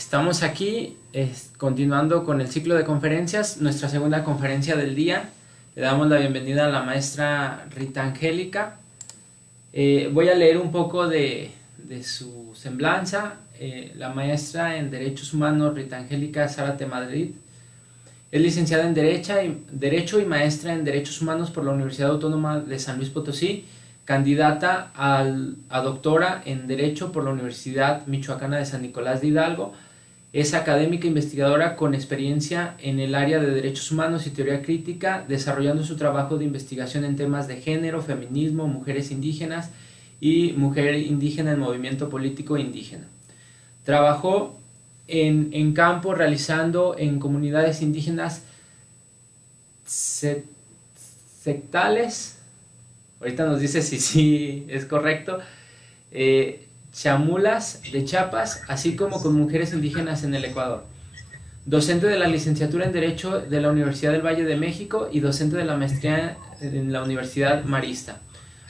Estamos aquí continuando con el ciclo de conferencias, nuestra segunda conferencia del día. Le damos la bienvenida a la maestra Rita Angélica. Voy a leer un poco de su semblanza. La maestra en Derechos Humanos, Rita Angélica Zárate Madrid, es licenciada en Derecho y maestra en Derechos Humanos por la Universidad Autónoma de San Luis Potosí, candidata a doctora en Derecho por la Universidad Michoacana de San Nicolás de Hidalgo. Es académica investigadora con experiencia en el área de Derechos Humanos y Teoría Crítica, desarrollando su trabajo de investigación en temas de género, feminismo, mujeres indígenas y mujer indígena en movimiento político indígena. Trabajó en campo realizando en comunidades indígenas sectales, ahorita nos dice si sí es correcto, chamulas de Chiapas, así como con mujeres indígenas en el Ecuador. Docente de la licenciatura en Derecho de la Universidad del Valle de México y docente de la maestría en la Universidad Marista,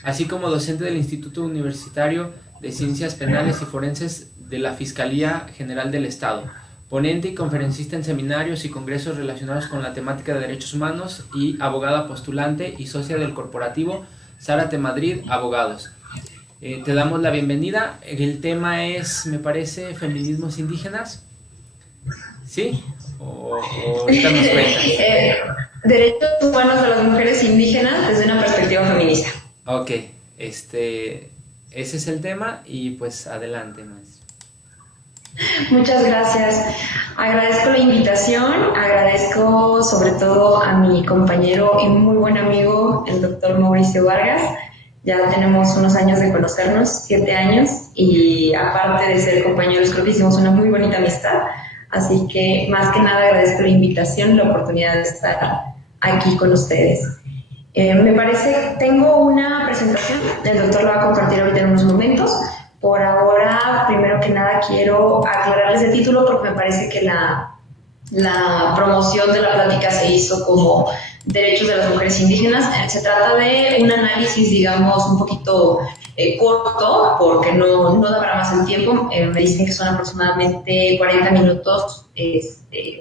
así como docente del Instituto Universitario de Ciencias Penales y Forenses de la Fiscalía General del Estado, ponente y conferencista en seminarios y congresos relacionados con la temática de derechos humanos y abogada postulante y socia del corporativo Zárate Madrid Abogados. Te damos la bienvenida. El tema es, me parece, feminismos indígenas. ¿Sí? ¿O ahorita nos cuentas? Derechos humanos de las mujeres indígenas desde una perspectiva feminista. Ok, ese es el tema y pues adelante, maestro. Muchas gracias. Agradezco la invitación, agradezco sobre todo a mi compañero y muy buen amigo, el doctor Mauricio Vargas. Ya tenemos unos años de conocernos, 7 años, y aparte de ser compañeros, creo que hicimos una muy bonita amistad. Así que más que nada agradezco la invitación y la oportunidad de estar aquí con ustedes. Me parece, tengo una presentación, el doctor la va a compartir ahorita en unos momentos. Por ahora, primero que nada, quiero aclararles el título porque me parece que la promoción de la plática se hizo como derechos de las mujeres indígenas. Se trata de un análisis, digamos, un poquito corto, porque no da para más el tiempo. Me dicen que son aproximadamente 40 minutos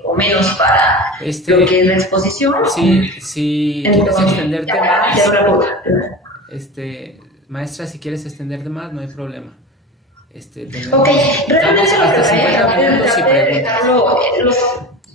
o menos para lo que es la exposición. Si quieres extenderte más, maestra, si quieres extenderte más, no hay problema. Ok, realmente lo que traté de dejarlo,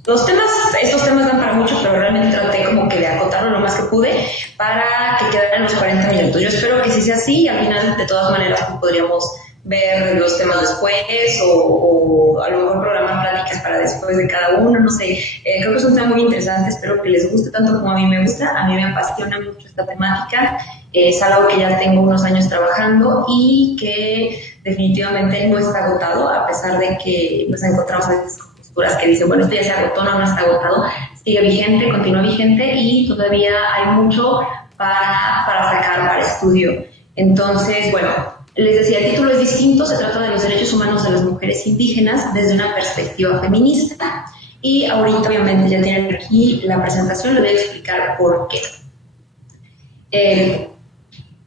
los temas, estos temas dan para mucho, pero realmente traté como que de acotarlo lo más que pude para que quedaran los 40 minutos. Yo espero que sí sea así y al final de todas maneras podríamos ver los temas después o a lo mejor programar pláticas para después de cada uno, no sé. Creo que es un tema muy interesante, espero que les guste tanto como a mí me gusta. A mí me apasiona mucho esta temática, es algo que ya tengo unos años trabajando y que definitivamente no está agotado, a pesar de que nos encontramos a veces con posturas que dicen, bueno, esto ya se agotó, no está agotado, sigue vigente, continúa vigente y todavía hay mucho para sacar, para estudio. Entonces, bueno, les decía, el título es distinto, se trata de los derechos humanos de las mujeres indígenas desde una perspectiva feminista y ahorita obviamente ya tienen aquí la presentación, les voy a explicar por qué.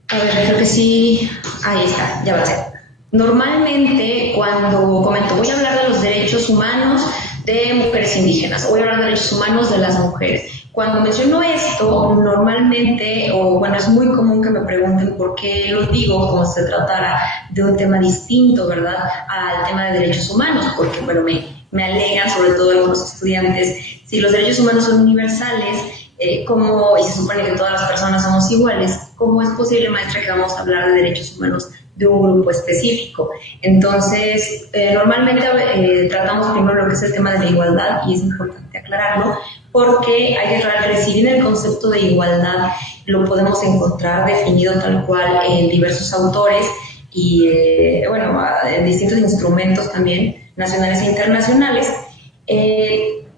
A ver, creo que sí, ahí está, ya va a ser. Normalmente cuando comento, voy a hablar de los derechos humanos de mujeres indígenas, voy a hablar de derechos humanos de las mujeres. Cuando menciono esto, normalmente, o bueno, es muy común que me pregunten por qué lo digo como si se tratara de un tema distinto, ¿verdad?, al tema de derechos humanos, porque, bueno, me alegan, sobre todo algunos estudiantes, si los derechos humanos son universales, y se supone que todas las personas somos iguales, ¿cómo es posible, maestra, que vamos a hablar de derechos humanos de un grupo específico? Entonces, normalmente tratamos primero lo que es el tema de la igualdad y es importante aclararlo porque hay que aclarar que si bien el concepto de igualdad lo podemos encontrar definido tal cual en diversos autores y en distintos instrumentos también nacionales e internacionales,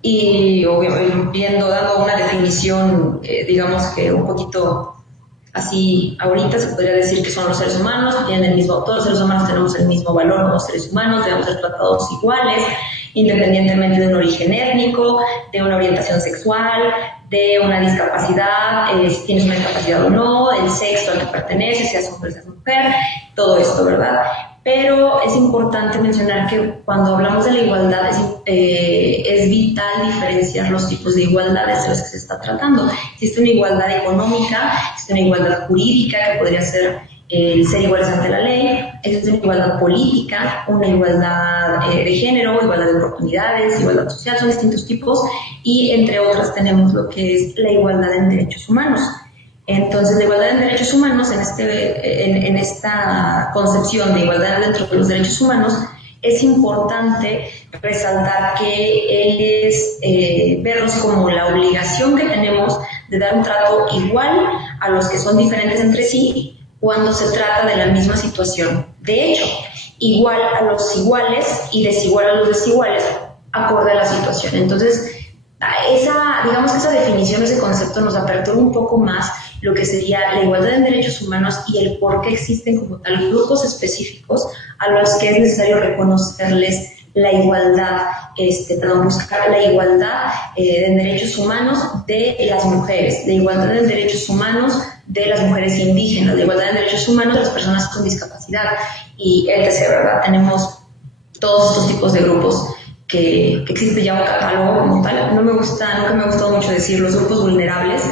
y obviamente dando una definición, digamos que un poquito así, ahorita se podría decir que son los seres humanos, que tienen el mismo, todos los seres humanos tenemos el mismo valor como seres humanos, debemos ser tratados iguales, independientemente de un origen étnico, de una orientación sexual, de una discapacidad, si tienes una discapacidad o no, el sexo al que perteneces, seas hombre, seas mujer, todo esto, ¿verdad? pero es importante mencionar que cuando hablamos de la igualdad es vital diferenciar los tipos de igualdades de las que se está tratando. Existe una igualdad económica, existe una igualdad jurídica, que podría ser el ser iguales ante la ley, existe una igualdad política, una igualdad de género, igualdad de oportunidades, igualdad social, son distintos tipos, y entre otras tenemos lo que es la igualdad en derechos humanos. Entonces, la igualdad en derechos humanos, en esta concepción de igualdad dentro de los derechos humanos, es importante resaltar que es verlos como la obligación que tenemos de dar un trato igual a los que son diferentes entre sí cuando se trata de la misma situación. De hecho, igual a los iguales y desigual a los desiguales, acorde a la situación. Entonces, digamos que esa definición, ese concepto nos apertura un poco más lo que sería la igualdad en derechos humanos y el por qué existen como tal grupos específicos a los que es necesario reconocerles la igualdad, buscar la igualdad en derechos humanos de las mujeres, la igualdad en derechos humanos de las mujeres indígenas, la igualdad en derechos humanos de las personas con discapacidad y etc., ¿verdad? Tenemos todos estos tipos de grupos que existe ya un catálogo como tal. Nunca me ha gustado mucho decir los grupos vulnerables,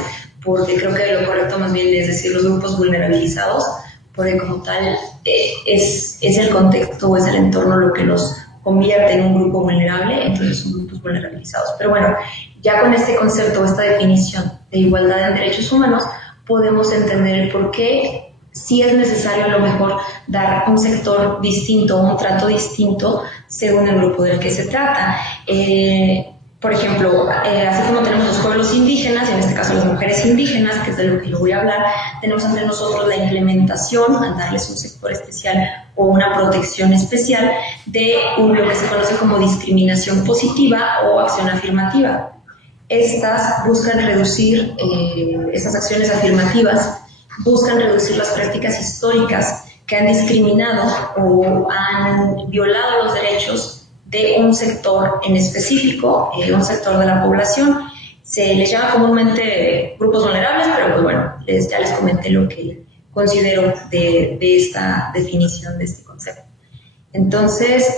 porque creo que lo correcto más bien es decir los grupos vulnerabilizados, porque como tal es el contexto o es el entorno lo que los convierte en un grupo vulnerable, entonces son grupos vulnerabilizados. Pero bueno, ya con este concepto o esta definición de igualdad en derechos humanos, podemos entender el por qué sí es necesario a lo mejor dar un sector distinto, un trato distinto según el grupo del que se trata. Por ejemplo, así como tenemos los pueblos indígenas, y en este caso las mujeres indígenas, que es de lo que yo voy a hablar, tenemos ante nosotros la implementación, al darles un sector especial o una protección especial de lo que se conoce como discriminación positiva o acción afirmativa. Estas buscan reducir, estas acciones afirmativas buscan reducir las prácticas históricas que han discriminado o han violado los derechos de un sector en específico, un sector de la población. Se les llama comúnmente grupos vulnerables, pero pues bueno, ya les comenté lo que considero de esta definición de este concepto. Entonces,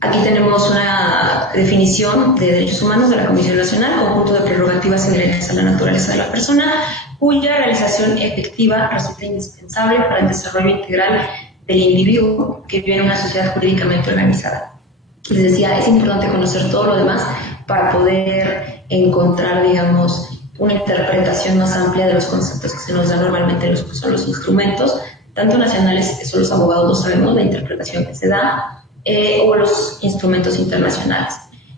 aquí tenemos una definición de derechos humanos de la Comisión Nacional, conjunto de prerrogativas inherentes a la naturaleza de la persona, cuya realización efectiva resulta indispensable para el desarrollo integral del individuo que vive en una sociedad jurídicamente organizada. Les decía, es importante conocer todo lo demás para poder encontrar, digamos, una interpretación más amplia de los conceptos que se nos dan normalmente en los que son los instrumentos, tanto nacionales, eso los abogados lo sabemos, la interpretación que se da, o los instrumentos internacionales.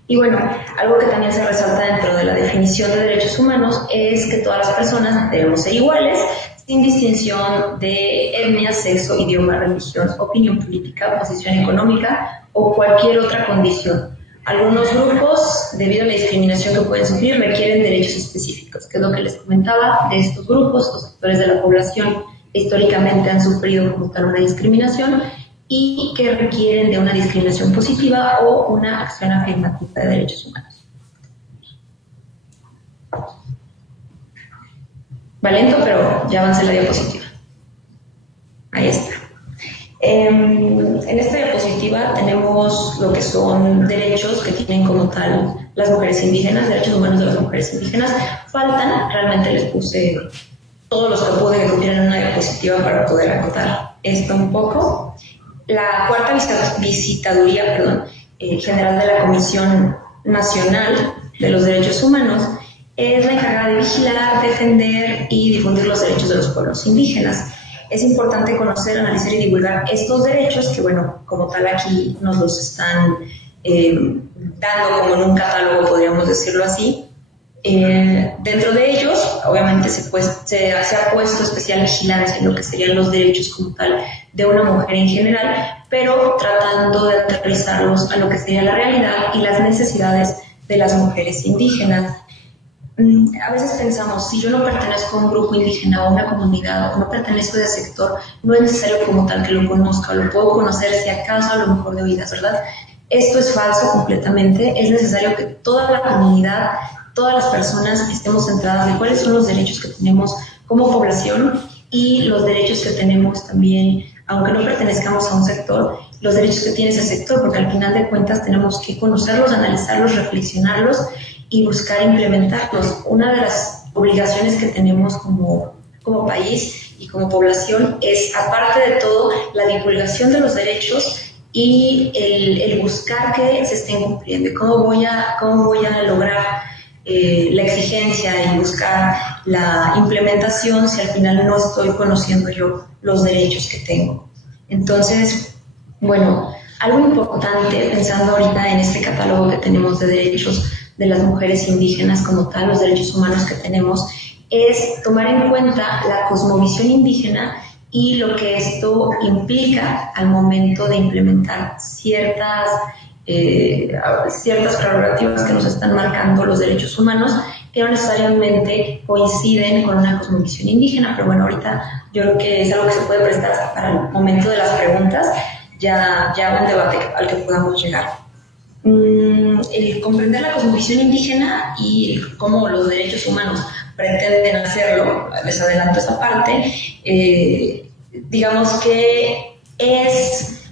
Y bueno, algo que también se resalta dentro de la definición de derechos humanos es que todas las personas debemos ser iguales, sin distinción de etnia, sexo, idioma, religión, opinión política, posición económica o cualquier otra condición. Algunos grupos, debido a la discriminación que pueden sufrir, requieren derechos específicos, que es lo que les comentaba de estos grupos. Los sectores de la población históricamente han sufrido como tal una discriminación y que requieren de una discriminación positiva o una acción afirmativa de derechos humanos. Va lento, pero ya avancé la diapositiva. Ahí está. En esta diapositiva tenemos lo que son derechos que tienen como tal las mujeres indígenas, derechos humanos de las mujeres indígenas. Faltan, realmente les puse todos los que pude que cupieran en una diapositiva para poder acotar esto un poco. La cuarta visitaduría general de la Comisión Nacional de los Derechos Humanos es la encargada de vigilar, defender y difundir los derechos de los pueblos indígenas. Es importante conocer, analizar y divulgar estos derechos que, bueno, como tal aquí nos los están dando como en un catálogo, podríamos decirlo así. Dentro de ellos, obviamente, se ha puesto especial vigilancia en lo que serían los derechos como tal de una mujer en general, pero tratando de aterrizarlos a lo que sería la realidad y las necesidades de las mujeres indígenas. A veces pensamos, si yo no pertenezco a un grupo indígena o a una comunidad o no pertenezco a ese sector, no es necesario como tal que lo conozca, lo puedo conocer si acaso a lo mejor de oídas, ¿verdad? Esto es falso completamente, es necesario que toda la comunidad, todas las personas estemos centradas en cuáles son los derechos que tenemos como población y los derechos que tenemos también aunque no pertenezcamos a un sector, los derechos que tiene ese sector, porque al final de cuentas tenemos que conocerlos, analizarlos, reflexionarlos y buscar implementarlos. Una de las obligaciones que tenemos como país y como población es, aparte de todo, la divulgación de los derechos y el buscar que se estén cumpliendo. ¿Cómo voy a lograr la exigencia y buscar la implementación si al final no estoy conociendo yo los derechos que tengo? Entonces, bueno, algo importante, pensando ahorita en este catálogo que tenemos de derechos de las mujeres indígenas como tal, los derechos humanos que tenemos, es tomar en cuenta la cosmovisión indígena y lo que esto implica al momento de implementar ciertas prerrogativas que nos están marcando los derechos humanos, que no necesariamente coinciden con una cosmovisión indígena, pero bueno, ahorita yo creo que es algo que se puede prestar hasta para el momento de las preguntas, ya un debate al que podamos llegar. El comprender la cosmovisión indígena y cómo los derechos humanos pretenden hacerlo, les adelanto esa parte, digamos que es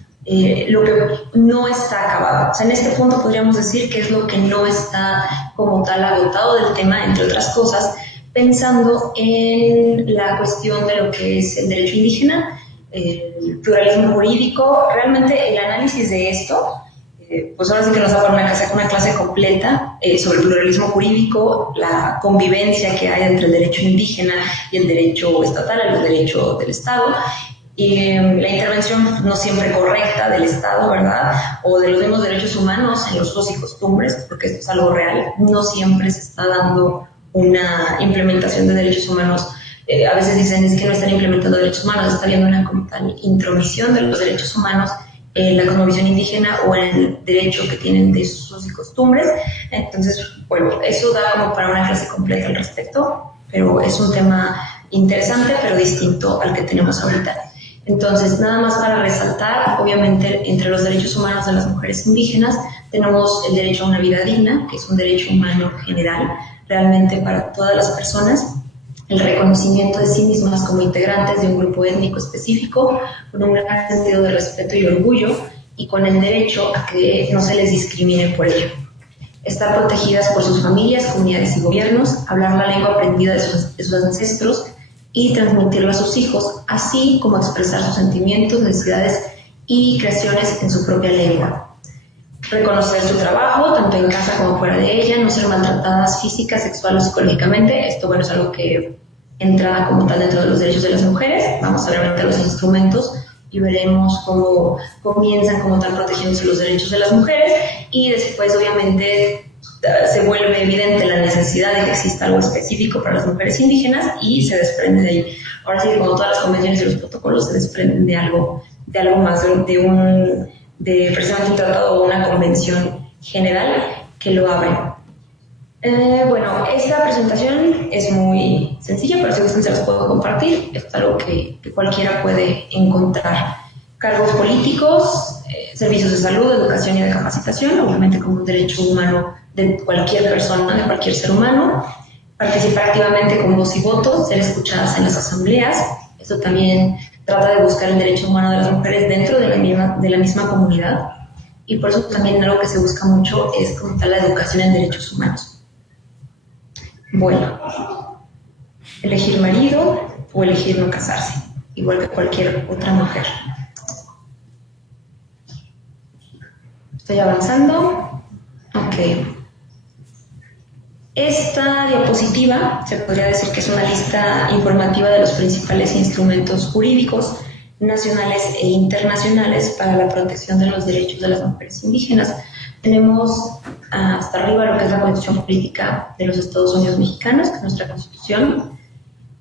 lo que no está acabado. O sea, en este punto podríamos decir que es lo que no está como tal agotado del tema, entre otras cosas, pensando en la cuestión de lo que es el derecho indígena, el pluralismo jurídico. Realmente el análisis de esto, pues ahora sí que nos da para una clase completa sobre el pluralismo jurídico, la convivencia que hay entre el derecho indígena y el derecho estatal, el derecho del Estado, y la intervención no siempre correcta del Estado, ¿verdad? O de los mismos derechos humanos en los usos y costumbres, porque esto es algo real, no siempre se está dando una implementación de derechos humanos. A veces dicen, es que no están implementando derechos humanos, está habiendo una como tal intromisión de los derechos humanos en la cosmovisión indígena o en el derecho que tienen de sus usos y costumbres. Entonces, bueno, eso da como para una clase completa al respecto, pero es un tema interesante, pero distinto al que tenemos ahorita. Entonces, nada más para resaltar, obviamente, entre los derechos humanos de las mujeres indígenas tenemos el derecho a una vida digna, que es un derecho humano general, realmente para todas las personas, el reconocimiento de sí mismas como integrantes de un grupo étnico específico, con un gran sentido de respeto y orgullo, y con el derecho a que no se les discrimine por ello. Estar protegidas por sus familias, comunidades y gobiernos, hablar la lengua aprendida de sus ancestros y transmitirlo a sus hijos, así como expresar sus sentimientos, necesidades y creaciones en su propia lengua. Reconocer su trabajo, tanto en casa como fuera de ella, no ser maltratadas física, sexual o psicológicamente. Esto, bueno, es algo que entra como tal dentro de los derechos de las mujeres. Vamos a ver ahorita los instrumentos y veremos cómo comienzan como tal protegiéndose los derechos de las mujeres, y después obviamente se vuelve evidente la necesidad de que exista algo específico para las mujeres indígenas y se desprende de ahí. Ahora sí, como todas las convenciones y los protocolos se desprenden de algo más, de precisamente un tratado o una convención general que lo abre. Bueno, esta presentación es muy sencilla, pero si gustan se las puedo compartir. Es algo que cualquiera puede encontrar. Cargos políticos, servicios de salud, educación y de capacitación, obviamente como un derecho humano de cualquier persona, de cualquier ser humano. Participar activamente con voz y voto, ser escuchadas en las asambleas. Esto también trata de buscar el derecho humano de las mujeres dentro de la misma comunidad, y por eso también algo que se busca mucho es como tal la educación en derechos humanos. Bueno, elegir marido o elegir no casarse, igual que cualquier otra mujer. Estoy avanzando. Ok. Esta diapositiva se podría decir que es una lista informativa de los principales instrumentos jurídicos nacionales e internacionales para la protección de los derechos de las mujeres indígenas. Tenemos hasta arriba lo que es la Constitución Política de los Estados Unidos Mexicanos, que es nuestra Constitución.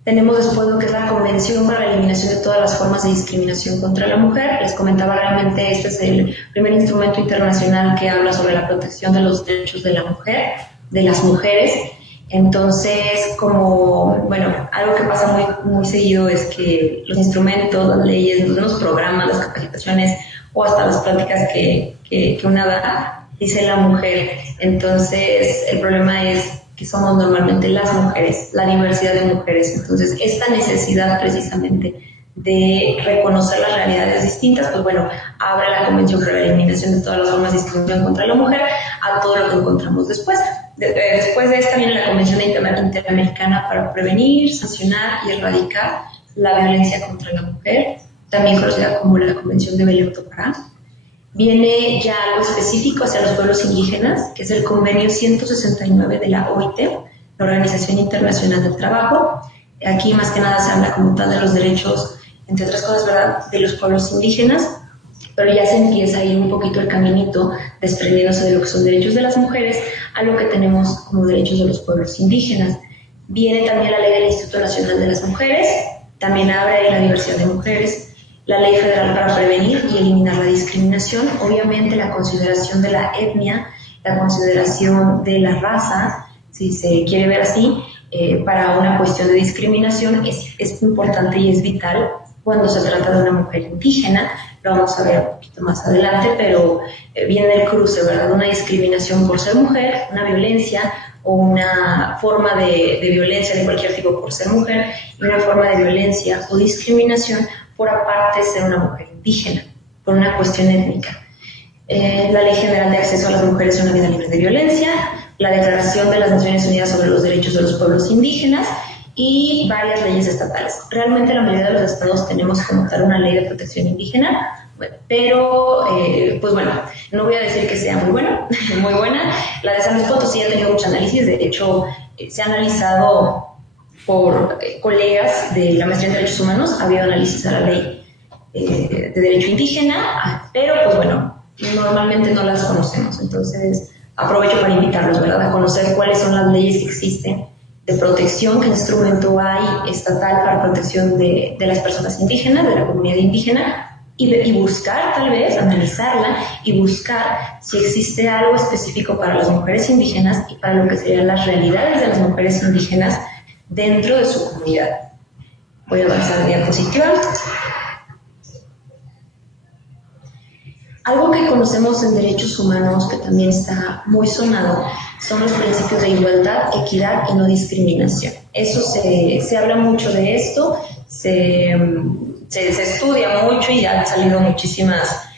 Tenemos después lo que es la Convención para la Eliminación de todas las formas de discriminación contra la mujer. Les comentaba, realmente este es el primer instrumento internacional que habla sobre la protección de los derechos de la mujer, de las mujeres. Entonces, algo que pasa muy seguido es que los instrumentos, las leyes, los programas, las capacitaciones o hasta las pláticas que una da, dice la mujer. Entonces, el problema es que somos normalmente las mujeres, la diversidad de mujeres. Entonces, esta necesidad precisamente de reconocer las realidades distintas, pues bueno, abre la Convención para la Eliminación de todas las formas de discriminación contra la mujer a todo lo que encontramos después. Después de esta viene la Convención Interamericana para prevenir, sancionar y erradicar la violencia contra la mujer, también conocida como la Convención de Belém-do Pará. Viene ya algo específico hacia los pueblos indígenas, que es el Convenio 169 de la OIT, la Organización Internacional del Trabajo. Aquí más que nada se habla como tal de los derechos, entre otras cosas, ¿verdad?, de los pueblos indígenas, pero ya se empieza a ir un poquito el caminito desprendiéndose de lo que son derechos de las mujeres a lo que tenemos como derechos de los pueblos indígenas. Viene también la ley del Instituto Nacional de las Mujeres, también abre la diversidad de mujeres, la ley federal para prevenir y eliminar la discriminación, obviamente la consideración de la etnia, la consideración de la raza, si se quiere ver así, para una cuestión de discriminación es importante y es vital cuando se trata de una mujer indígena. Lo vamos a ver un poquito más adelante, pero viene el cruce, ¿verdad? Una discriminación por ser mujer, una violencia o una forma de violencia de cualquier tipo por ser mujer y una forma de violencia o discriminación por aparte de ser una mujer indígena, por una cuestión étnica. La Ley General de Acceso a las Mujeres a una Vida Libre de Violencia, la Declaración de las Naciones Unidas sobre los Derechos de los Pueblos Indígenas y varias leyes estatales. Realmente la mayoría de los estados tenemos como tal una ley de protección indígena, pero pues bueno, no voy a decir que sea muy buena, muy buena. La de San Luis Potosí ha tenido mucho análisis, de hecho se ha analizado por colegas de la Maestría en Derechos Humanos, ha habido análisis a la ley de derecho indígena, pero pues bueno, normalmente no las conocemos, entonces aprovecho para invitarlos, ¿verdad?, a conocer cuáles son las leyes que existen de protección, qué instrumento hay estatal para protección de las personas indígenas, de la comunidad indígena, y buscar tal vez, analizarla y buscar si existe algo específico para las mujeres indígenas y para lo que serían las realidades de las mujeres indígenas dentro de su comunidad. Voy a avanzar a diapositiva. Algo que conocemos en derechos humanos que también está muy sonado son los principios de igualdad, equidad y no discriminación. Eso se habla mucho de esto, se estudia mucho y han salido muchísimas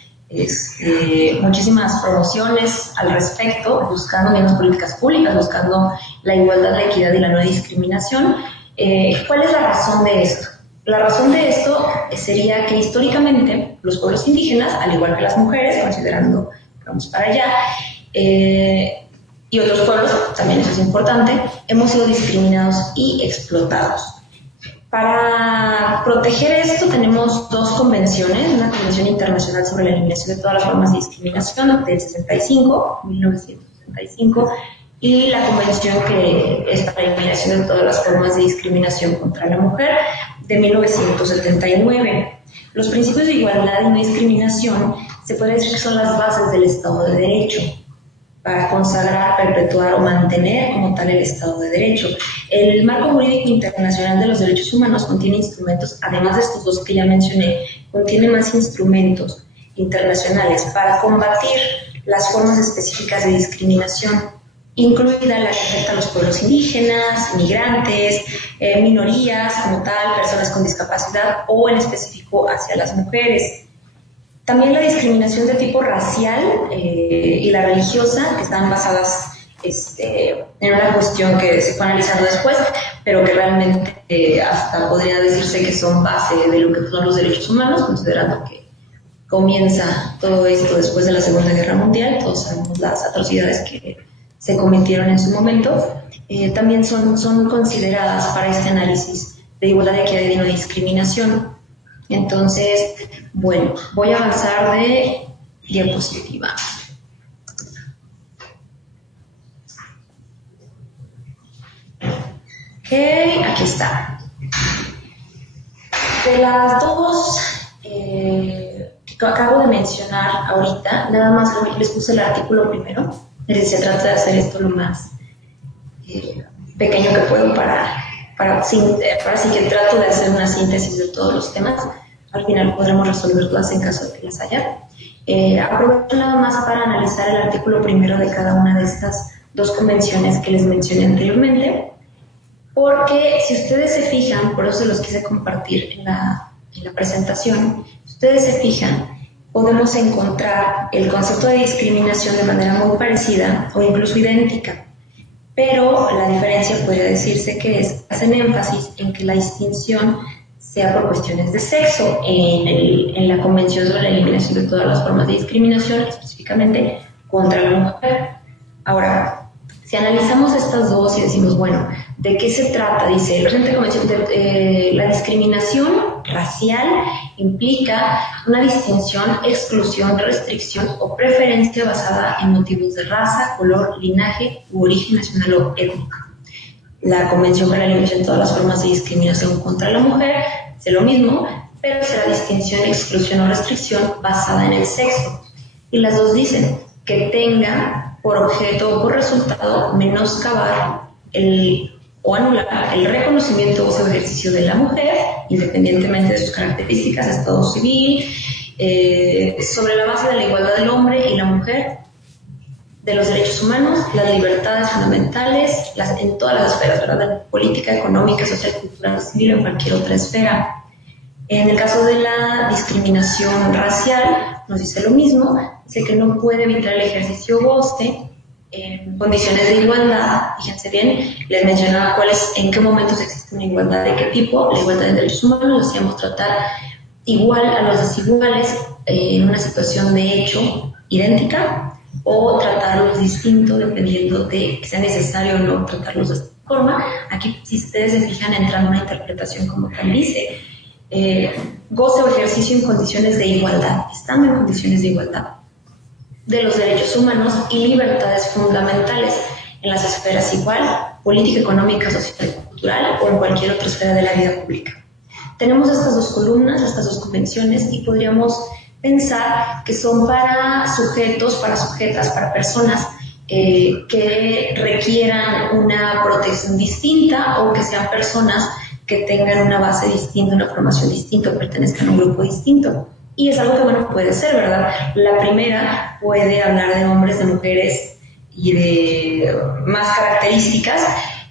promociones al respecto, buscando menos políticas públicas, buscando la igualdad, la equidad y la no discriminación. ¿Cuál es la razón de esto? La razón de esto sería que históricamente los pueblos indígenas, al igual que las mujeres, considerando que vamos para allá, y otros pueblos, también eso es importante, hemos sido discriminados y explotados. Para proteger esto tenemos dos convenciones, una Convención Internacional sobre la Eliminación de todas las formas de discriminación del 1965, y la Convención que es para la eliminación de todas las formas de discriminación contra la mujer de 1979. Los principios de igualdad y no discriminación se puede decir que son las bases del Estado de Derecho para consagrar, perpetuar o mantener como tal el Estado de Derecho. El marco jurídico internacional de los derechos humanos contiene instrumentos, además de estos dos que ya mencioné, contiene más instrumentos internacionales para combatir las formas específicas de discriminación, incluida la que afecta a los pueblos indígenas, migrantes, minorías como tal, personas con discapacidad o en específico hacia las mujeres. También la discriminación de tipo racial y la religiosa, que están basadas en una cuestión que se fue analizando después, pero que realmente hasta podría decirse que son base de lo que son los derechos humanos, considerando que comienza todo esto después de la Segunda Guerra Mundial. Todos sabemos las atrocidades que se cometieron en su momento. También son consideradas para este análisis de igualdad, equidad y no discriminación. Entonces, bueno, voy a avanzar de diapositiva. Ok, aquí está. De las dos que acabo de mencionar ahorita, nada más les puse el artículo primero. Se trata de hacer esto lo más pequeño que puedo para sí que trato de hacer una síntesis de todos los temas. Al final podremos resolverlas en caso de que las haya. Aprovecho nada más para analizar el artículo primero de cada una de estas dos convenciones que les mencioné anteriormente, porque si ustedes se fijan, por eso se los quise compartir en en la presentación, si ustedes se fijan, podemos encontrar el concepto de discriminación de manera muy parecida o incluso idéntica, pero la diferencia podría decirse que hacen énfasis en que la distinción sea por cuestiones de sexo. En la Convención sobre la Eliminación de todas las formas de discriminación, específicamente contra la mujer. Ahora, si analizamos estas dos y decimos, bueno, ¿de qué se trata? Dice, la reciente convención la discriminación racial implica una distinción, exclusión, restricción o preferencia basada en motivos de raza, color, linaje u origen nacional o étnico. La Convención para la Eliminación de todas las formas de discriminación contra la mujer es lo mismo, pero será distinción, exclusión o restricción basada en el sexo. Y las dos dicen que tenga por objeto o por resultado menoscabar o anular el reconocimiento o ejercicio de la mujer, independientemente de sus características, estado civil, sobre la base de la igualdad del hombre y la mujer, de los derechos humanos, las libertades fundamentales, en todas las esferas, ¿verdad? Política, económica, social, cultural, civil o en cualquier otra esfera. En el caso de la discriminación racial, nos dice lo mismo, dice que no puede evitar el ejercicio goce en condiciones de igualdad. Fíjense bien, les mencionaba en qué momentos existe una igualdad, de qué tipo. La igualdad de derechos humanos, decíamos tratar igual a los desiguales en una situación de hecho idéntica, o tratarlos distinto dependiendo de que sea necesario o no tratarlos de esta forma. Aquí, si ustedes se fijan, entra en una interpretación como tal dice, goce o ejercicio en condiciones de igualdad, estando en condiciones de igualdad, de los derechos humanos y libertades fundamentales en las esferas igual, política, económica, social, cultural o en cualquier otra esfera de la vida pública. Tenemos estas dos columnas, estas dos convenciones, y podríamos pensar que son para sujetos, para sujetas, para personas que requieran una protección distinta o que sean personas que tengan una base distinta, una formación distinta, o pertenezcan a un grupo distinto. Y es algo que, bueno, puede ser, ¿verdad? La primera puede hablar de hombres, de mujeres y de más características,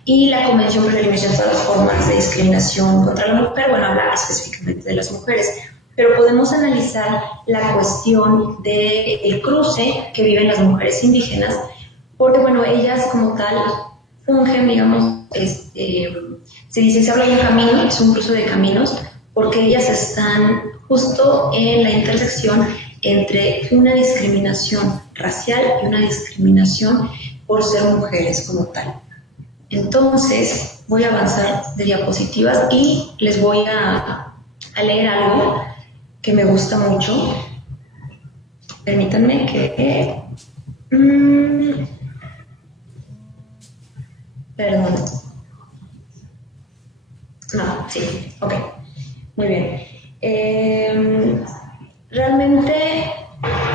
y la Convención para la Eliminación de todas las formas de discriminación contra la mujer, bueno, habla específicamente de las mujeres. Pero podemos analizar la cuestión del cruce que viven las mujeres indígenas, porque, bueno, ellas como tal fungen, digamos, se habla de un camino, es un cruce de caminos, porque ellas están justo en la intersección entre una discriminación racial y una discriminación por ser mujeres como tal. Entonces, voy a avanzar de diapositivas y les voy a leer algo que me gusta mucho. Permítanme que... perdón. No, sí, ok. Muy bien. Realmente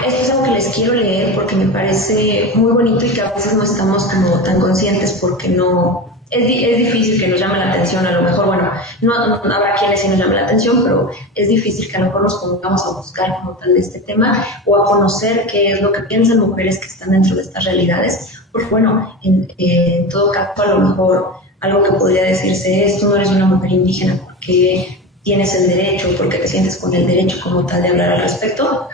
esto es algo que les quiero leer porque me parece muy bonito y que a veces no estamos como tan conscientes porque no... Es difícil que nos llame la atención, a lo mejor, bueno, no habrá quienes sí nos llame la atención, pero es difícil que a lo mejor nos pongamos a buscar como tal de este tema o a conocer qué es lo que piensan mujeres que están dentro de estas realidades, porque bueno, en todo caso a lo mejor algo que podría decirse es: tú no eres una mujer indígena porque tienes el derecho, porque te sientes con el derecho como tal de hablar al respecto.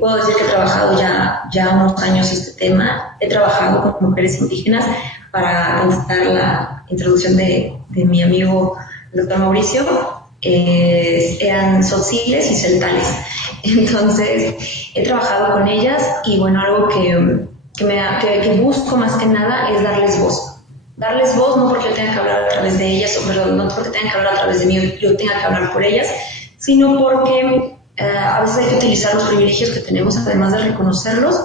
Puedo decir que he trabajado ya unos años este tema, he trabajado con mujeres indígenas para contestar la introducción de mi amigo el doctor Mauricio. Eran tzotziles y celtales. Entonces he trabajado con ellas y bueno, algo que busco más que nada es darles voz. Darles voz no porque yo tenga que hablar a través de ellas, no porque tengan que hablar a través de mí, yo tenga que hablar por ellas, sino porque a veces hay que utilizar los privilegios que tenemos, además de reconocerlos,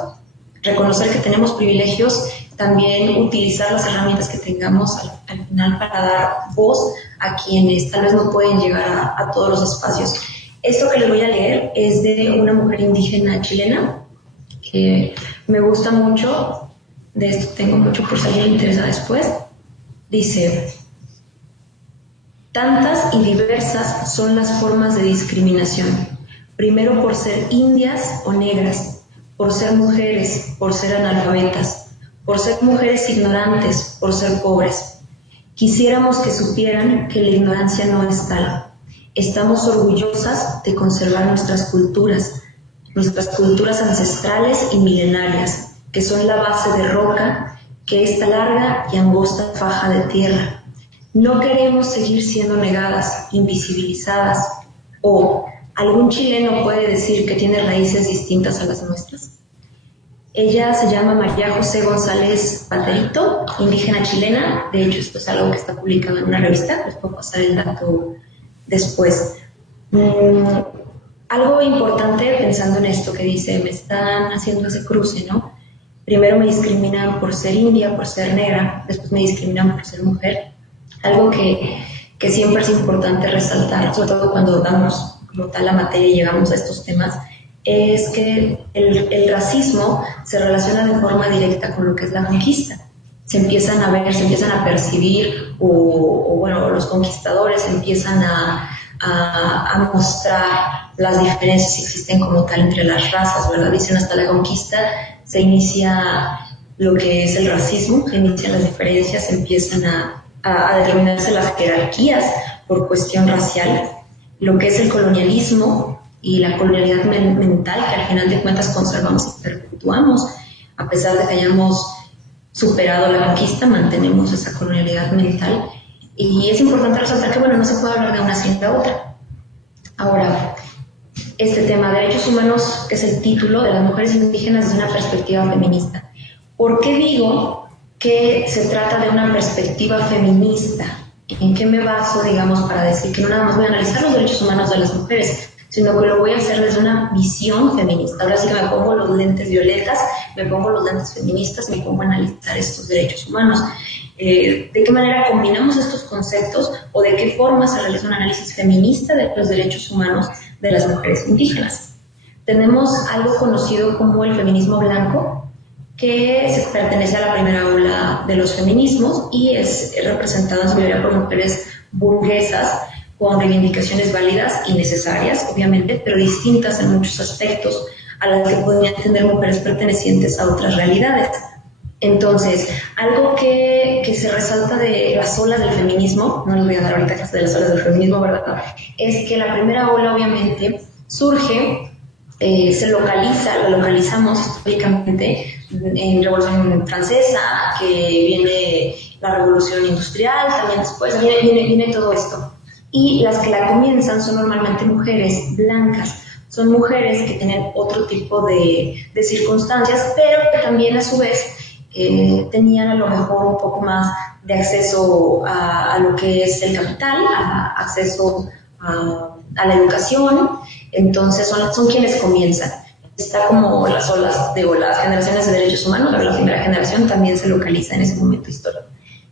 reconocer que tenemos privilegios, también utilizar las herramientas que tengamos al final para dar voz a quienes tal vez no pueden llegar a todos los espacios. Esto que les voy a leer es de una mujer indígena chilena que me gusta mucho. De esto tengo mucho por si alguien le interesa después. Dice: tantas y diversas son las formas de discriminación, primero por ser indias o negras, por ser mujeres, por ser analfabetas, por ser mujeres ignorantes, por ser pobres. Quisiéramos que supieran que la ignorancia no es tal. estamos orgullosas de conservar nuestras culturas ancestrales y milenarias, que son la base de roca, que esta larga y angosta faja de tierra. No queremos seguir siendo negadas, invisibilizadas, o ¿algún chileno puede decir que tiene raíces distintas a las nuestras? Ella se llama María José González Paterito, indígena chilena. De hecho, esto es algo que está publicado en una revista, les puedo pasar el dato después. Algo importante pensando en esto que dice, me están haciendo ese cruce, ¿no? Primero me discriminan por ser india, por ser negra, después me discriminan por ser mujer. Algo que siempre es importante resaltar, sobre todo cuando damos como tal la materia y llegamos a estos temas, es que el racismo se relaciona de forma directa con lo que es la conquista. Se empiezan a ver, se empiezan a percibir, o bueno, los conquistadores empiezan a mostrar las diferencias que existen como tal entre las razas, ¿verdad? Dicen hasta la conquista se inicia lo que es el racismo, se inician las diferencias, se empiezan a determinarse las jerarquías por cuestión racial, lo que es el colonialismo y la colonialidad mental que al final de cuentas conservamos y perpetuamos, a pesar de que hayamos superado la conquista, mantenemos esa colonialidad mental. Y es importante resaltar que, bueno, no se puede hablar de una sin la otra. Ahora, este tema, derechos humanos, que es el título de las mujeres indígenas desde una perspectiva feminista. ¿Por qué digo que se trata de una perspectiva feminista? ¿En qué me baso, digamos, para decir que no nada más voy a analizar los derechos humanos de las mujeres, sino que lo voy a hacer desde una visión feminista? Ahora sí que me pongo los lentes violetas, me pongo los lentes feministas, me pongo a analizar estos derechos humanos. ¿De qué manera combinamos estos conceptos o de qué forma se realiza un análisis feminista de los derechos humanos de las mujeres indígenas? Tenemos algo conocido como el feminismo blanco, que se pertenece a la primera ola de los feminismos y es representado en su mayoría por mujeres burguesas con reivindicaciones válidas y necesarias, obviamente, pero distintas en muchos aspectos a las que podrían tener mujeres pertenecientes a otras realidades. Entonces, algo que se resalta de las olas del feminismo, no les voy a dar ahorita clase de las olas del feminismo, ¿verdad? Es que la primera ola obviamente surge, se localiza, lo localizamos históricamente en Revolución Francesa, que viene la Revolución Industrial, también después viene todo esto. Y las que la comienzan son normalmente mujeres blancas, son mujeres que tienen otro tipo de circunstancias, pero que también a su vez tenían a lo mejor un poco más de acceso a lo que es el capital, acceso a la educación. Entonces son quienes comienzan. Está como las olas de las generaciones de derechos humanos, pero la primera generación también se localiza en ese momento histórico.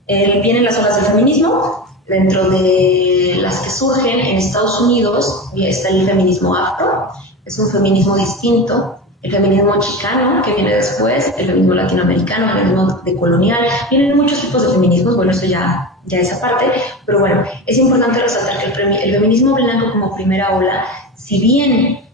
Vienen las olas del feminismo, dentro de las que surgen en Estados Unidos está el feminismo afro, es un feminismo distinto. El feminismo chicano, que viene después, el feminismo latinoamericano, el feminismo decolonial, vienen muchos tipos de feminismos, bueno, eso ya es aparte, pero bueno, es importante resaltar que el feminismo blanco como primera ola, si bien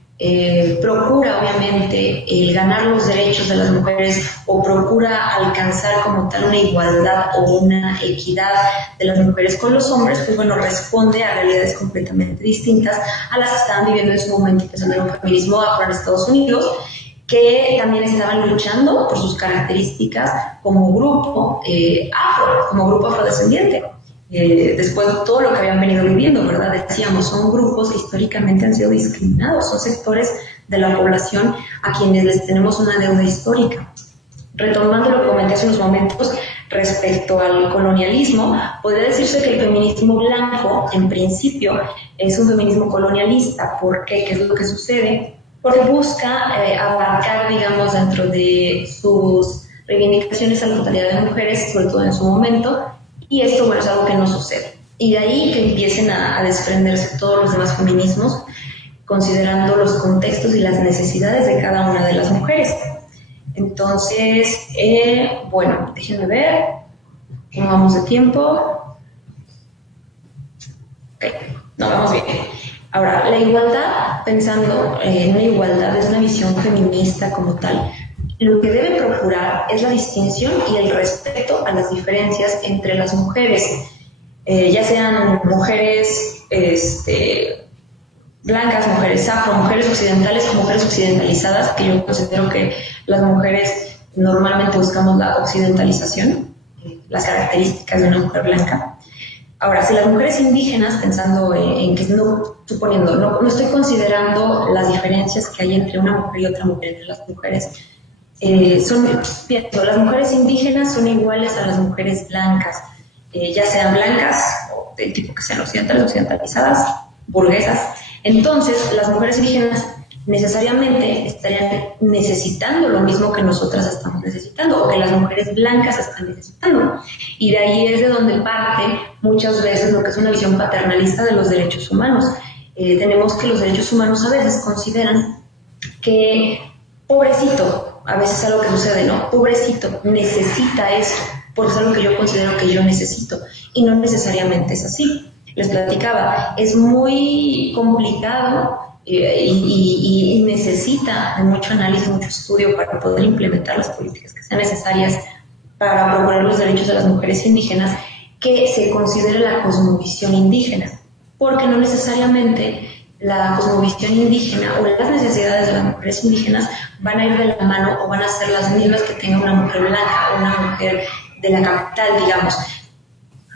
procura obviamente el ganar los derechos de las mujeres o procura alcanzar como tal una igualdad o una equidad de las mujeres con los hombres, pues bueno, responde a realidades completamente distintas a las que estaban viviendo en su momento, empezando en un feminismo afro en Estados Unidos, que también estaban luchando por sus características como grupo afro, como grupo afrodescendiente. Después de todo lo que habían venido viviendo, ¿verdad? Decíamos, son grupos que históricamente han sido discriminados, son sectores de la población a quienes les tenemos una deuda histórica. Retomando lo que comenté hace unos momentos respecto al colonialismo, podría decirse que el feminismo blanco, en principio, es un feminismo colonialista. ¿Por qué? ¿Qué es lo que sucede? Porque busca abarcar, digamos, dentro de sus reivindicaciones a la totalidad de mujeres, sobre todo en su momento, y esto, bueno, es algo que no sucede. Y de ahí que empiecen a desprenderse todos los demás feminismos, considerando los contextos y las necesidades de cada una de las mujeres. Entonces, bueno, déjenme ver cómo vamos de tiempo. Ok, no, vamos bien. Ahora, la igualdad, pensando en una igualdad, es una visión feminista como tal. Lo que debe procurar es la distinción y el respeto a las diferencias entre las mujeres, ya sean mujeres blancas, mujeres afro, mujeres occidentales o mujeres occidentalizadas, que yo considero que las mujeres normalmente buscamos la occidentalización, las características de una mujer blanca. Ahora, si las mujeres indígenas, pensando en que suponiendo, no estoy considerando las diferencias que hay entre una mujer y otra mujer, entre las mujeres, pienso, las mujeres indígenas son iguales a las mujeres blancas, ya sean blancas o del tipo que sean occidentales, occidentalizadas, burguesas. Entonces, las mujeres indígenas necesariamente estarían necesitando lo mismo que nosotras estamos necesitando o que las mujeres blancas están necesitando. Y de ahí es de donde parte muchas veces lo que es una visión paternalista de los derechos humanos. Tenemos que los derechos humanos a veces consideran que pobrecito, a veces es algo que sucede, ¿no? Pobrecito, necesita esto, porque es algo que yo considero que yo necesito, y no necesariamente es así. Les platicaba, es muy complicado y necesita de mucho análisis, mucho estudio para poder implementar las políticas que sean necesarias para promover los derechos de las mujeres indígenas, que se considere la cosmovisión indígena, porque no necesariamente la cosmovisión indígena o las necesidades de las mujeres indígenas van a ir de la mano o van a ser las mismas que tenga una mujer blanca o una mujer de la capital, digamos.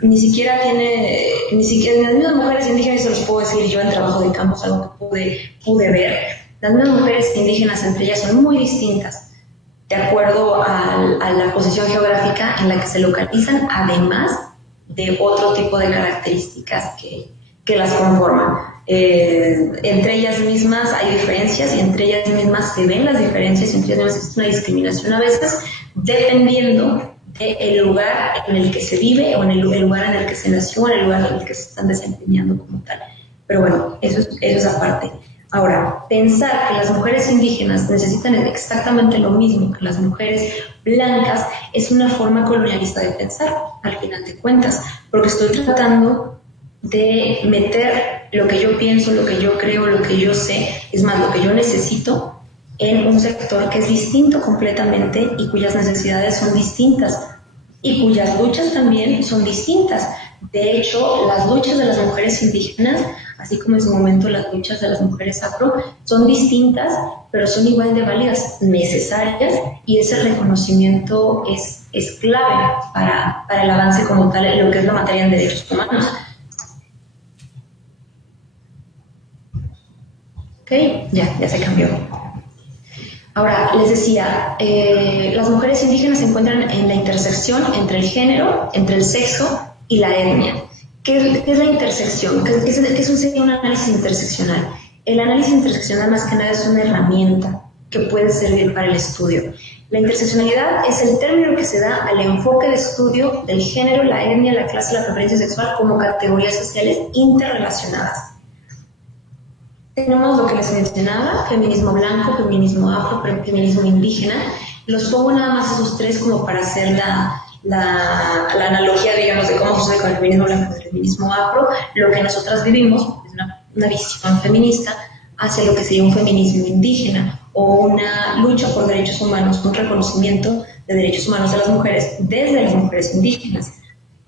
Ni siquiera las mismas mujeres indígenas, se los puedo decir yo en trabajo de campo, es algo que pude ver. Las mismas mujeres indígenas entre ellas son muy distintas, de acuerdo a la posición geográfica en la que se localizan, además de otro tipo de características que las conforman. Entre ellas mismas hay diferencias y entre ellas mismas se ven las diferencias y entre ellas mismas existe una discriminación a veces dependiendo del lugar en el que se vive o en el lugar en el que se nació o en el lugar en el que se están desempeñando como tal. Pero bueno, eso es aparte. Ahora, pensar que las mujeres indígenas necesitan exactamente lo mismo que las mujeres blancas es una forma colonialista de pensar, al final de cuentas, porque estoy tratando de meter lo que yo pienso, lo que yo creo, lo que yo sé, es más, lo que yo necesito, en un sector que es distinto completamente y cuyas necesidades son distintas y cuyas luchas también son distintas. De hecho, las luchas de las mujeres indígenas, así como en su momento las luchas de las mujeres afro, son distintas, pero son igual de válidas, necesarias, y ese reconocimiento es clave para el avance como tal en lo que es la materia en derechos humanos. Ok, ya se cambió. Ahora, les decía, las mujeres indígenas se encuentran en la intersección entre el género, entre el sexo y la etnia. ¿Qué es la intersección? ¿Qué sería un análisis interseccional? El análisis interseccional más que nada es una herramienta que puede servir para el estudio. La interseccionalidad es el término que se da al enfoque de estudio del género, la etnia, la clase, la preferencia sexual como categorías sociales interrelacionadas. Tenemos lo que les mencionaba, feminismo blanco, feminismo afro, feminismo indígena. Los pongo nada más esos tres como para hacer la analogía, digamos, de cómo sucede con el feminismo blanco y el feminismo afro. Lo que nosotras vivimos es una visión feminista hacia lo que sería un feminismo indígena o una lucha por derechos humanos, un reconocimiento de derechos humanos de las mujeres desde las mujeres indígenas.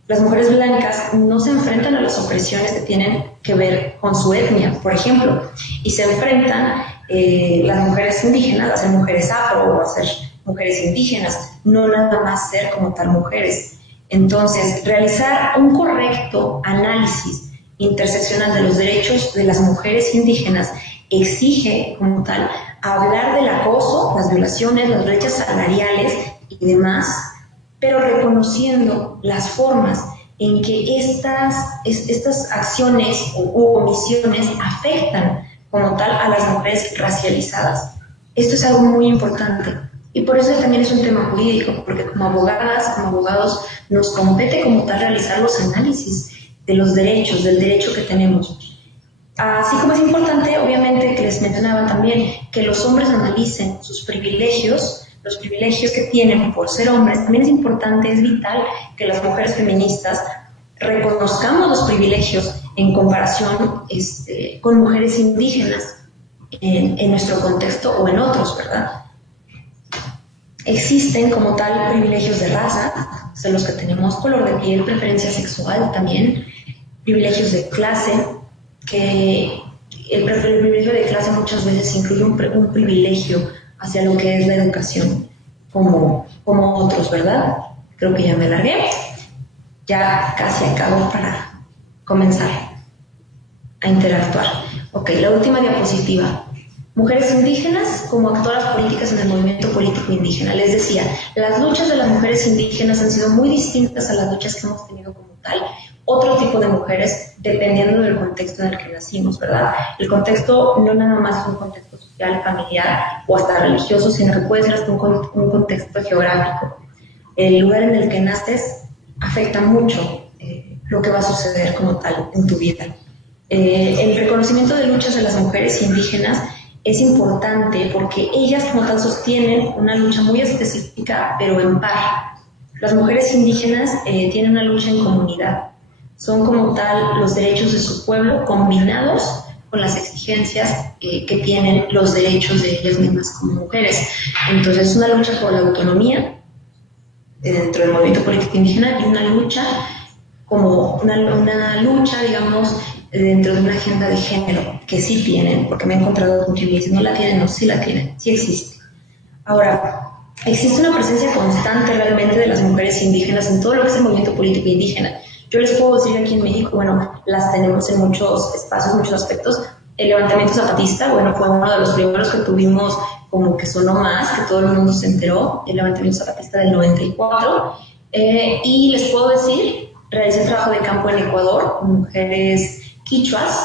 Las mujeres blancas no se enfrentan a las opresiones que tienen que ver con su etnia, por ejemplo, y se enfrentan las mujeres indígenas a ser mujeres afro o a ser mujeres indígenas, no nada más ser como tal mujeres. Entonces, realizar un correcto análisis interseccional de los derechos de las mujeres indígenas exige, como tal, hablar del acoso, las violaciones, las brechas salariales y demás, pero reconociendo las formas en que estas acciones u omisiones afectan como tal a las mujeres racializadas. Esto es algo muy importante y por eso también es un tema jurídico, porque como abogadas, como abogados, nos compete como tal realizar los análisis de los derechos, del derecho que tenemos. Así como es importante, obviamente, que les mencionaba también, que los hombres analicen sus privilegios, los privilegios que tienen por ser hombres. También es importante, es vital que las mujeres feministas reconozcamos los privilegios en comparación con mujeres indígenas en nuestro contexto o en otros, ¿verdad? Existen como tal privilegios de raza, son los que tenemos, color de piel, preferencia sexual también, privilegios de clase, que el privilegio de clase muchas veces incluye un privilegio hacia lo que es la educación, como otros, ¿verdad? Creo que ya me largué, ya casi acabo para comenzar a interactuar. Ok, la última diapositiva. Mujeres indígenas como actoras políticas en el movimiento político indígena. Les decía, las luchas de las mujeres indígenas han sido muy distintas a las luchas que hemos tenido como tal. Otro tipo de mujeres, dependiendo del contexto en el que nacimos, ¿verdad? El contexto no nada más es un contexto social, familiar o hasta religioso, sino que puede ser hasta un contexto geográfico. El lugar en el que naces afecta mucho lo que va a suceder como tal en tu vida. El reconocimiento de luchas de las mujeres indígenas es importante porque ellas como tal sostienen una lucha muy específica, pero en par. Las mujeres indígenas tienen una lucha en comunidad. Son como tal los derechos de su pueblo combinados con las exigencias que tienen los derechos de ellas mismas como mujeres. Entonces es una lucha por la autonomía dentro del movimiento político indígena y una lucha como una lucha, digamos, dentro de una agenda de género, que sí tienen, porque me he encontrado con quien me dice, no la tienen, no, sí la tienen, sí existe. Ahora, existe una presencia constante realmente de las mujeres indígenas en todo lo que es el movimiento político indígena. Yo les puedo decir aquí en México, bueno, las tenemos en muchos espacios, muchos aspectos. El levantamiento zapatista, bueno, fue uno de los primeros que tuvimos como que sonó más, que todo el mundo se enteró, el levantamiento zapatista del 94. Y les puedo decir, realicé trabajo de campo en Ecuador con mujeres quichuas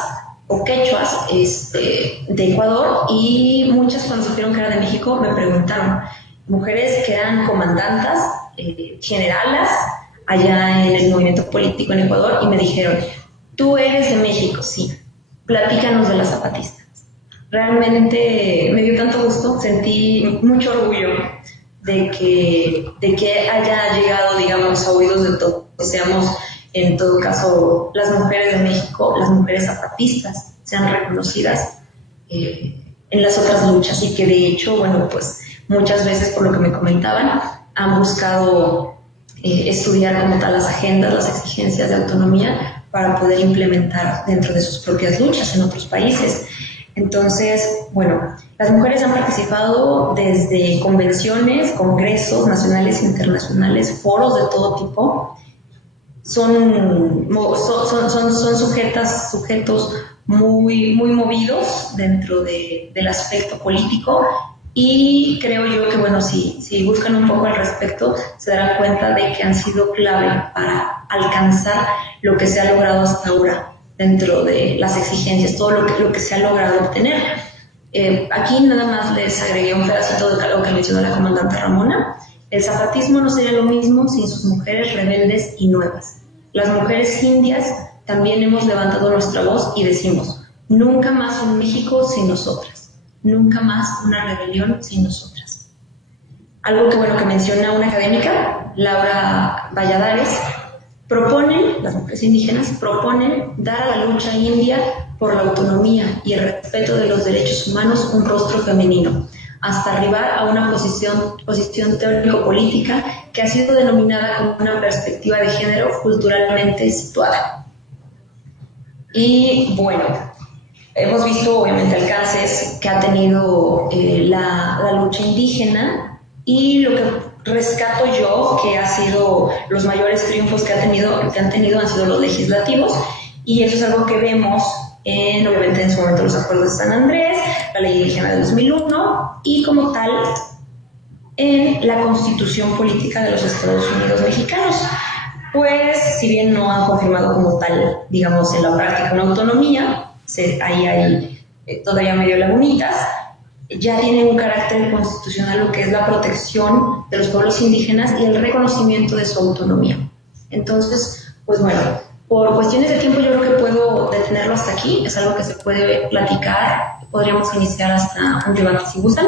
o quechuas de Ecuador, y muchas cuando supieron que era de México me preguntaron, mujeres que eran comandantas, generalas allá en el movimiento político en Ecuador, y me dijeron, tú eres de México, sí, platícanos de las zapatistas. Realmente me dio tanto gusto, sentí mucho orgullo de que haya llegado, digamos, a oídos de todos, que seamos, en todo caso, las mujeres de México, las mujeres zapatistas, sean reconocidas en las otras luchas, y que de hecho, bueno, pues muchas veces, por lo que me comentaban, han buscado estudiar como tal las agendas, las exigencias de autonomía para poder implementar dentro de sus propias luchas en otros países. Entonces, bueno, las mujeres han participado desde convenciones, congresos nacionales e internacionales, foros de todo tipo. Son sujetos muy movidos dentro del aspecto político, y creo yo que, bueno, si buscan un poco al respecto, se darán cuenta de que han sido clave para alcanzar lo que se ha logrado hasta ahora dentro de las exigencias, todo lo que se ha logrado obtener. Aquí nada más les agregué un pedacito de lo que mencionó la comandante Ramona. El zapatismo no sería lo mismo sin sus mujeres rebeldes y nuevas. Las mujeres indias también hemos levantado nuestra voz y decimos, nunca más un México sin nosotras, nunca más una rebelión sin nosotras. Algo que bueno que menciona una académica, Laura Valladares, las mujeres indígenas proponen dar a la lucha india por la autonomía y el respeto de los derechos humanos un rostro femenino, hasta arribar a una posición teórico-política que ha sido denominada como una perspectiva de género culturalmente situada. Y bueno, hemos visto obviamente alcances que ha tenido la lucha indígena, y lo que rescato yo que ha sido los mayores triunfos que han tenido han sido los legislativos, y eso es algo que vemos obviamente en su momento los acuerdos de San Andrés, la ley indígena de 2001 y como tal en la constitución política de los Estados Unidos mexicanos. Pues si bien no han confirmado como tal, digamos, en la práctica una autonomía, ahí hay todavía medio lagunitas, ya tienen un carácter constitucional lo que es la protección de los pueblos indígenas y el reconocimiento de su autonomía. Entonces, pues bueno, por cuestiones de tiempo yo creo que puedo detenerlo hasta aquí, es algo que se puede platicar, podríamos iniciar hasta un debate si gustan,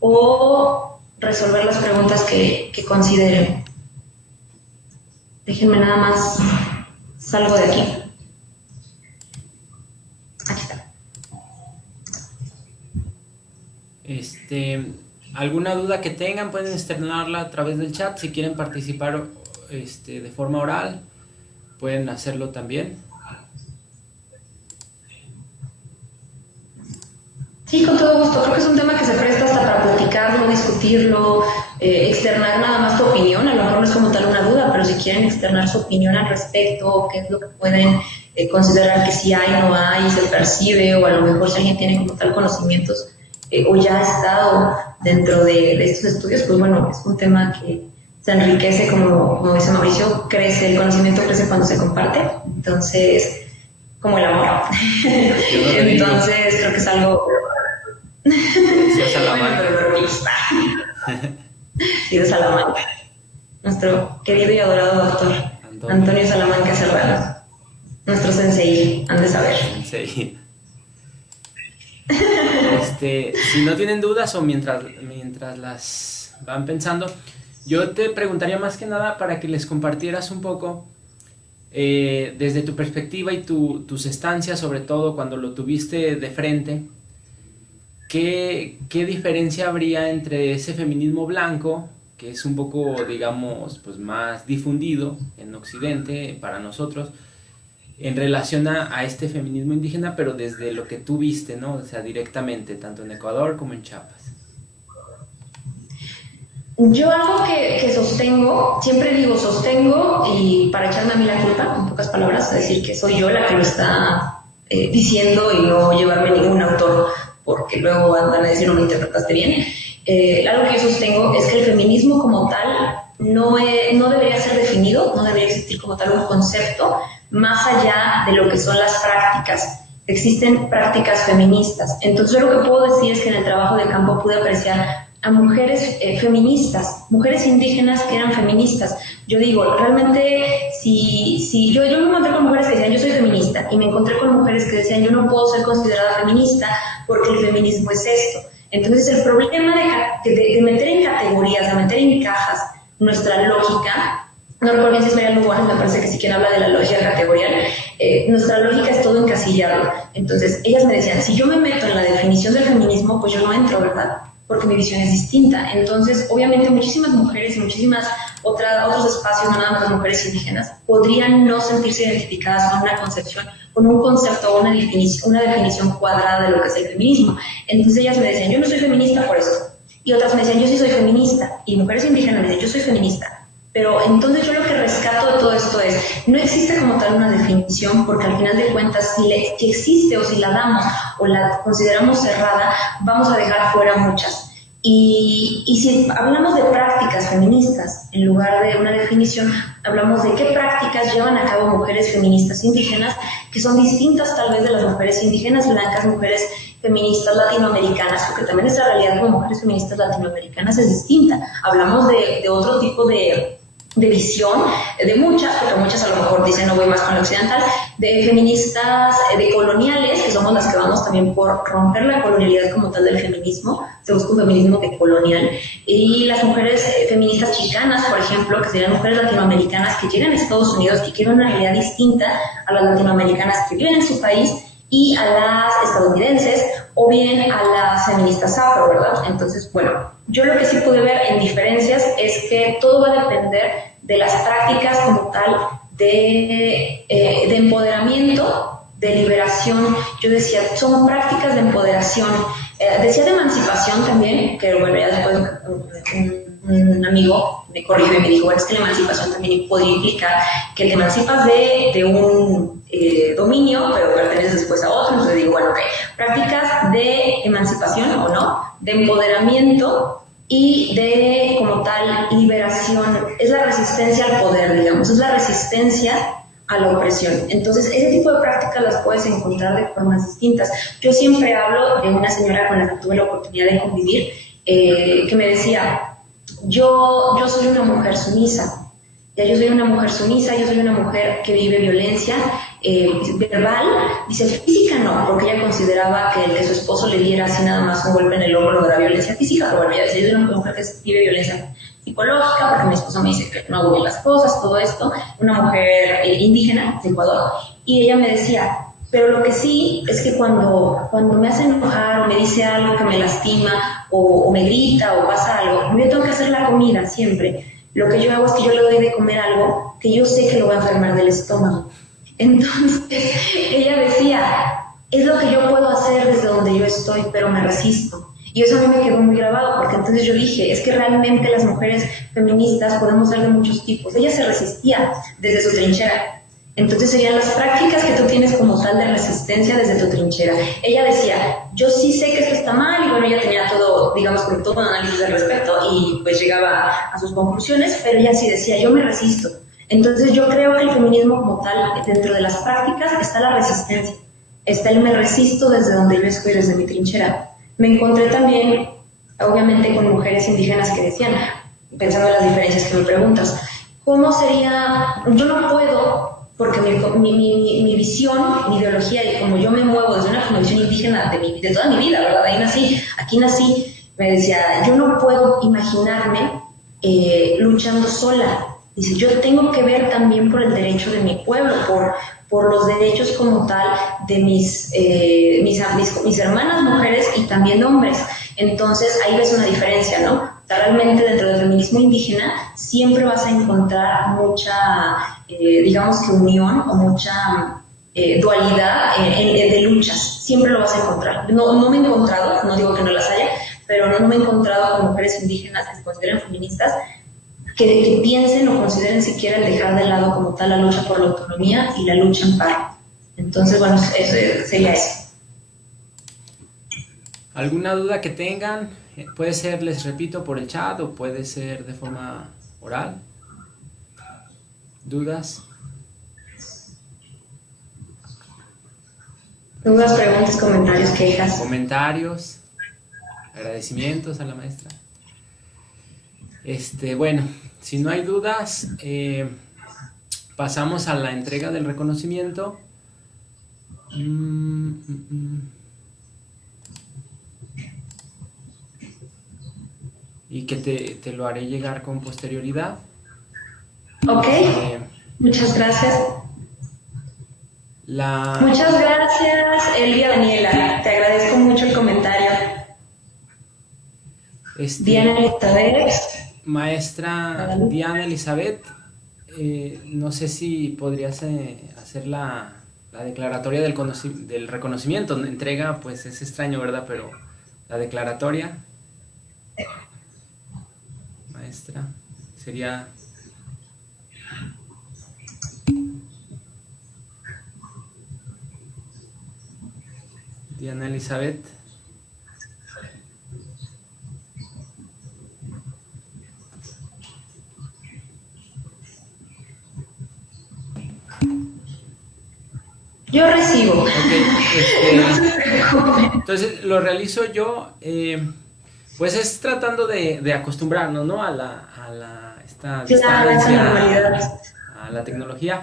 o resolver las preguntas que consideren. Déjenme nada más, salgo de aquí. Aquí está. ¿Alguna duda que tengan pueden externarla a través del chat? Si quieren participar de forma oral, pueden hacerlo también. Sí, con todo gusto. Creo que es un tema que se presta hasta para platicarlo, discutirlo, externar nada más tu opinión. A lo mejor no es como tal una duda, pero si quieren externar su opinión al respecto, qué es lo que pueden considerar que sí hay, no hay, se percibe, o a lo mejor si alguien tiene como tal conocimientos o ya ha estado dentro de estos estudios, pues bueno, es un tema que se enriquece, como dice Mauricio, crece, el conocimiento crece cuando se comparte. Entonces, como el amor. Entonces, creo que es algo... Salamanca. Sí, de Salamanca. Nuestro querido y adorado doctor Antonio Salamanca Serrano. Nuestro sensei, han de saber. Sensei. Si no tienen dudas o mientras las van pensando, yo te preguntaría más que nada para que les compartieras un poco desde tu perspectiva y tus estancias, sobre todo cuando lo tuviste de frente, ¿qué diferencia habría entre ese feminismo blanco, que es un poco, digamos, pues más difundido en Occidente para nosotros, en relación a este feminismo indígena, pero desde lo que tú viste, ¿no? O sea, directamente, tanto en Ecuador como en Chiapas? Yo algo que sostengo, siempre digo sostengo, y para echarme a mí la culpa, en pocas palabras, es decir, que soy yo la que lo está diciendo y no llevarme ningún autor, porque luego van a decir no lo interpretaste bien. Algo que yo sostengo es que el feminismo como tal no debería ser definido, no debería existir como tal un concepto, más allá de lo que son las prácticas. Existen prácticas feministas. Entonces yo lo que puedo decir es que en el trabajo de campo pude apreciar a mujeres feministas, mujeres indígenas que eran feministas. Yo digo, realmente, si yo me encontré con mujeres que decían yo soy feminista, y me encontré con mujeres que decían yo no puedo ser considerada feminista porque el feminismo es esto. Entonces el problema de meter en categorías, de meter en cajas nuestra lógica, no recuerdo bien si es Mariano Juárez, me parece que sí quien habla de la lógica categorial, nuestra lógica es todo encasillarlo. Entonces ellas me decían, si yo me meto en la definición del feminismo, pues yo no entro, ¿verdad? Porque mi visión es distinta. Entonces, obviamente, muchísimas mujeres y muchísimas otros espacios, no nada más las mujeres indígenas, podrían no sentirse identificadas con una concepción, con un concepto o una definición cuadrada de lo que es el feminismo. Entonces ellas me decían, yo no soy feminista por esto. Y otras me decían, yo sí soy feminista. Y mujeres indígenas me decían, yo soy feminista. Pero entonces yo lo que rescato de todo esto es, no existe como tal una definición, porque al final de cuentas, si existe o si la damos o la consideramos cerrada, vamos a dejar fuera muchas. Y si hablamos de prácticas feministas, en lugar de una definición, hablamos de qué prácticas llevan a cabo mujeres feministas indígenas, que son distintas tal vez de las mujeres indígenas blancas, mujeres feministas latinoamericanas, porque también esa realidad como mujeres feministas latinoamericanas es distinta. Hablamos de otro tipo de visión, de muchas, porque muchas a lo mejor dicen no voy más con la occidental, de feministas de coloniales, que somos las que vamos también por romper la colonialidad como tal del feminismo, se busca un feminismo decolonial, y las mujeres feministas chicanas, por ejemplo, que serían mujeres latinoamericanas que llegan a Estados Unidos y quieren una realidad distinta a las latinoamericanas que viven en su país y a las estadounidenses, o bien a las feministas afro, ¿verdad? Entonces, bueno, yo lo que sí pude ver en diferencias es que todo va a depender de las prácticas como tal de empoderamiento, de liberación. Yo decía, son prácticas de empoderación. Decía de emancipación también, que bueno, ya después un amigo me corrigió y me dijo, bueno, es que la emancipación también podría implicar que te emancipas de un dominio, pero perteneces después a otro. Entonces digo, bueno, ok, prácticas de emancipación o no, de empoderamiento y de, como tal, liberación. Es la resistencia al poder, digamos, es la resistencia a la opresión. Entonces, ese tipo de prácticas las puedes encontrar de formas distintas. Yo siempre hablo de una señora con la que tuve la oportunidad de convivir, que me decía, yo soy una mujer sumisa. Yo soy una mujer sumisa, yo soy una mujer que vive violencia verbal, dice física no, porque ella consideraba que el que su esposo le diera así nada más un golpe en el hombro no era violencia física, pero bueno, ella dice, yo soy una mujer que vive violencia psicológica, porque mi esposo me dice que no hago bien las cosas, todo esto, una mujer indígena de Ecuador, y ella me decía, pero lo que sí es que cuando me hace enojar o me dice algo que me lastima o me grita o pasa algo, yo tengo que hacer la comida siempre. Lo que yo hago es que yo le doy de comer algo que yo sé que lo va a enfermar del estómago. Entonces ella decía, es lo que yo puedo hacer desde donde yo estoy, pero me resisto. Y eso a mí me quedó muy grabado, porque entonces yo dije, es que realmente las mujeres feministas podemos ser de muchos tipos. Ella se resistía desde su trinchera. Entonces serían las prácticas que tú tienes como tal de resistencia desde tu trinchera. Ella decía, yo sí sé que esto está mal, y bueno, ella tenía todo, digamos, como todo un análisis al respecto, y pues llegaba a sus conclusiones, pero ella sí decía, yo me resisto. Entonces yo creo que el feminismo como tal, dentro de las prácticas, está la resistencia. Está el me resisto desde donde yo estoy, desde mi trinchera. Me encontré también, obviamente, con mujeres indígenas que decían, pensando en las diferencias que me preguntas, ¿cómo sería? Yo no puedo, porque mi visión, mi ideología, y como yo me muevo desde una visión indígena de toda mi vida, ¿verdad? Ahí nací, aquí nací, me decía, yo no puedo imaginarme luchando sola. Dice, yo tengo que ver también por el derecho de mi pueblo, por los derechos como tal de mis hermanas mujeres y también hombres. Entonces ahí ves una diferencia, ¿no? O sea, realmente dentro del feminismo indígena siempre vas a encontrar mucha, digamos que unión o mucha dualidad de luchas. Siempre lo vas a encontrar. No me he encontrado, no digo que no las haya, pero no me he encontrado con mujeres indígenas que se consideren feministas que piensen o consideren siquiera el dejar de lado como tal la lucha por la autonomía y la lucha en paro. Entonces, bueno, eso sería eso. ¿Alguna duda que tengan? Puede ser, les repito, por el chat o puede ser de forma oral. ¿Dudas? Dudas, preguntas, comentarios, quejas. Comentarios, agradecimientos a la maestra. Bueno, si no hay dudas, pasamos a la entrega del reconocimiento. Y que te lo haré llegar con posterioridad. Ok, muchas gracias. Muchas gracias, Elvia Daniela. Te agradezco mucho el comentario. Diana Elizabeth. Maestra Diana Elizabeth, no sé si podrías hacer la declaratoria del reconocimiento. Entrega, pues es extraño, ¿verdad? Pero la declaratoria, maestra, sería... Diana Elizabeth. Yo recibo. Okay, entonces lo realizo yo, pues es tratando de acostumbrarnos, ¿no? a esta distancia, a la tecnología.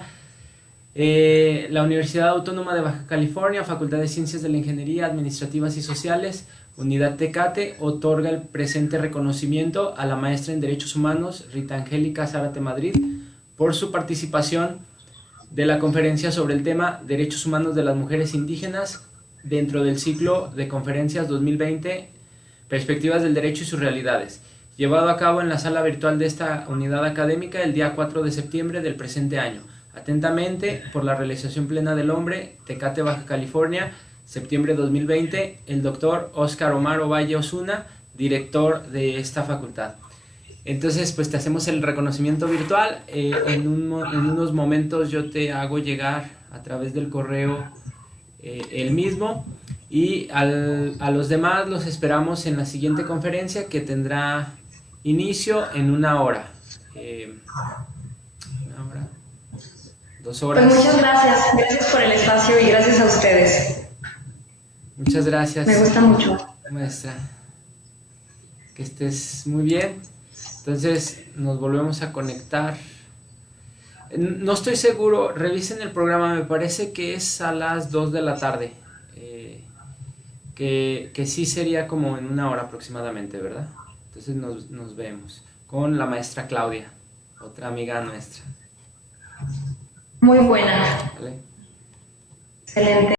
La Universidad Autónoma de Baja California, Facultad de Ciencias de la Ingeniería Administrativas y Sociales, Unidad Tecate, otorga el presente reconocimiento a la maestra en Derechos Humanos, Rita Angélica Zárate Madrid, por su participación de la conferencia sobre el tema Derechos Humanos de las Mujeres Indígenas dentro del ciclo de conferencias 2020, Perspectivas del Derecho y sus Realidades, llevado a cabo en la sala virtual de esta unidad académica el día 4 de septiembre del presente año. Atentamente, por la realización plena del hombre, Tecate, Baja California, septiembre 2020, el doctor Óscar Omar Ovalle Osuna, director de esta facultad. Entonces, pues te hacemos el reconocimiento virtual. En unos momentos yo te hago llegar a través del correo el mismo. Y a los demás los esperamos en la siguiente conferencia que tendrá inicio en 1 hora. 1 hora, 2 horas. Pues muchas gracias. Gracias por el espacio y gracias a ustedes. Muchas gracias. Me gusta mucho. Maestra. Que estés muy bien. Entonces nos volvemos a conectar. No estoy seguro, revisen el programa, me parece que es a las 2 de la tarde. Que sí sería como en 1 hora aproximadamente, ¿verdad? Entonces nos vemos con la maestra Claudia, otra amiga nuestra. Muy buena. ¿Vale? Excelente.